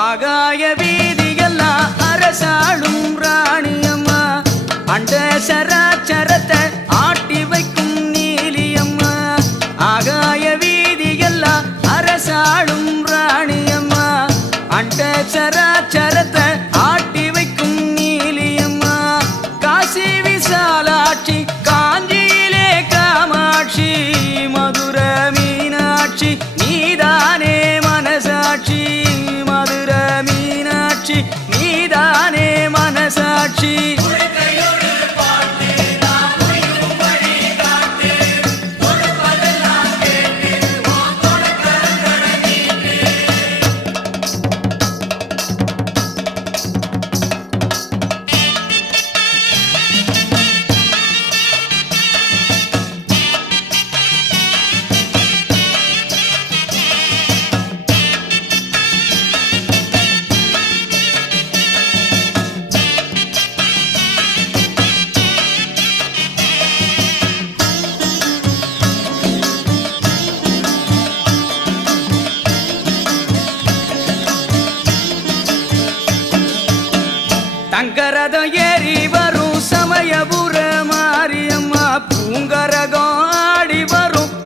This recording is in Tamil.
ஆகாய வீதியெல்லாம் அரசாளும் ராணியம்மா அண்ட சராச்சரத்தை ஆட்டி வைக்கும் நீலியம்மா ஆகாய வீதியெல்லாம் அரசாளும் ராணியம்மா அண்ட சராச்சரத்தை ஆட்டி வைக்கும் நீலியம்மா காசி விசாலாட்சி காஞ்சியிலே காமாட்சி மதுர மீனாட்சி நீதானே மனசாட்சி மதுர மீனாட்சி நீதானே மனசாட்சி தங்கரதம் ஏறி வரும் சமயபுர மாரியம்மா பூங்கரகம்